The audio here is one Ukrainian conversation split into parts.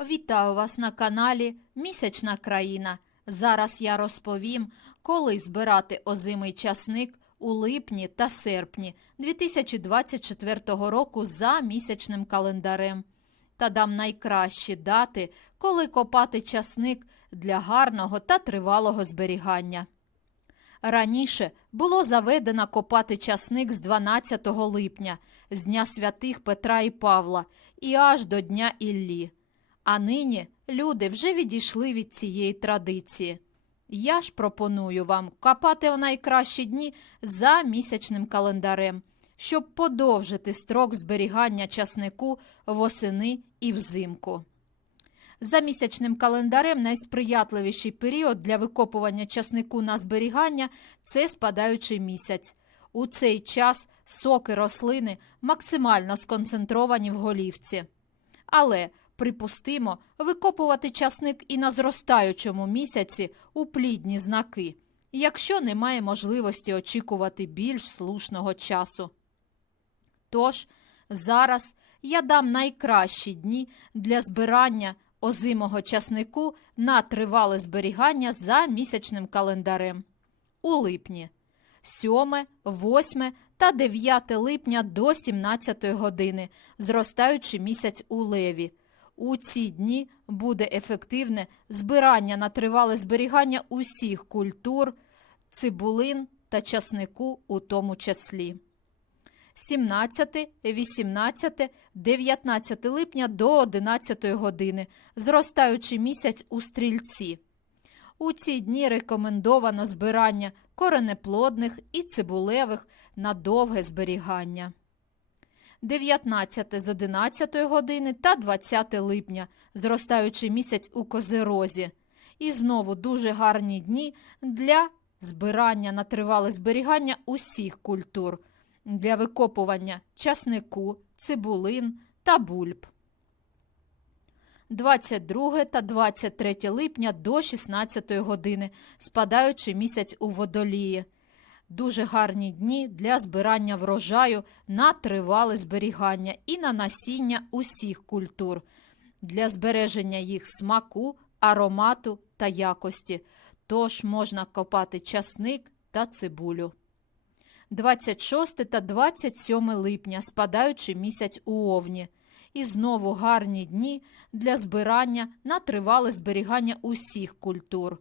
Вітаю вас на каналі Місячна країна. Зараз я розповім, коли збирати озимий часник у липні та серпні 2024 року за місячним календарем. Та дам найкращі дати, коли копати часник для гарного та тривалого зберігання. Раніше було заведено копати часник з 12 липня, з Дня святих Петра і Павла, і аж до Дня Іллі. А нині люди вже відійшли від цієї традиції. Я ж пропоную вам копати у найкращі дні за місячним календарем, щоб подовжити строк зберігання часнику восени і взимку. За місячним календарем найсприятливіший період для викопування часнику на зберігання це спадаючий місяць. У цей час соки рослини максимально сконцентровані в голівці. Але, припустимо, викопувати часник і на зростаючому місяці у плідні знаки, якщо немає можливості очікувати більш слушного часу. Тож, зараз я дам найкращі дні для збирання озимого часнику на тривале зберігання за місячним календарем. У липні 7, 8 та 9 липня до 17 години, зростаючи місяць у леві. У ці дні буде ефективне збирання на тривале зберігання усіх культур, цибулин та часнику у тому числі. 17, 18, 19 липня до 11 години, зростаючий місяць у стрільці. У ці дні рекомендовано збирання коренеплодних і цибулевих на довге зберігання. 19 з 11 години та 20 липня, зростаючий місяць у козирозі. І знову дуже гарні дні для збирання на тривале зберігання усіх культур, для викопування часнику, цибулин та бульб. 22 та 23 липня до 16 години, спадаючи місяць у водолії. Дуже гарні дні для збирання врожаю на тривале зберігання і на насіння усіх культур, для збереження їх смаку, аромату та якості. Тож можна копати часник та цибулю. 26 та 27 липня, спадаючи місяць у овні. І знову гарні дні для збирання на тривале зберігання усіх культур.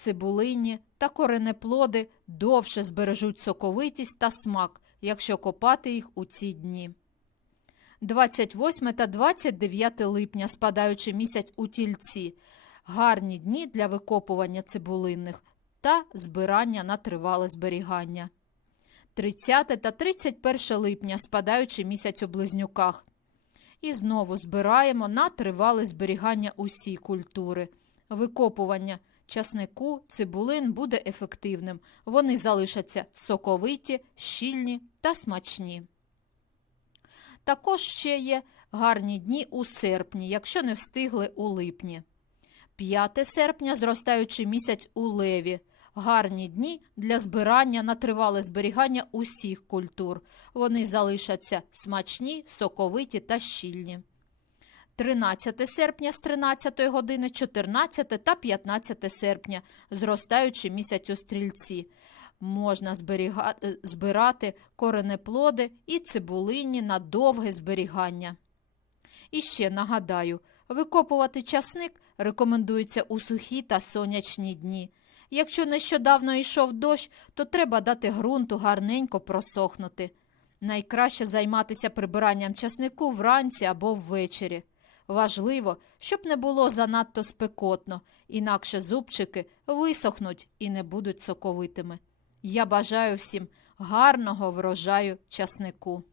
Цибулині та коренеплоди довше збережуть соковитість та смак, якщо копати їх у ці дні. 28 та 29 липня, спадаючи місяць у тільці, гарні дні для викопування цибулинних та збирання на тривале зберігання. 30 та 31 липня, спадаючи місяць у близнюках. І знову збираємо на тривале зберігання усі культури. Викопування часнику, цибулин буде ефективним. Вони залишаться соковиті, щільні та смачні. Також ще є гарні дні у серпні, якщо не встигли у липні. 5 серпня, зростаючий місяць у леві. Гарні дні для збирання на тривале зберігання усіх культур. Вони залишаться смачні, соковиті та щільні. 13 серпня з 13 години, 14 та 15 серпня, зростаючи місяць у стрільці. Можна зберігати, збирати коренеплоди і цибулині на довге зберігання. І ще нагадаю, викопувати часник рекомендується у сухі та сонячні дні. Якщо нещодавно йшов дощ, то треба дати ґрунту гарненько просохнути. Найкраще займатися прибиранням часнику вранці або ввечері. Важливо, щоб не було занадто спекотно, інакше зубчики висохнуть і не будуть соковитими. Я бажаю всім гарного врожаю часнику.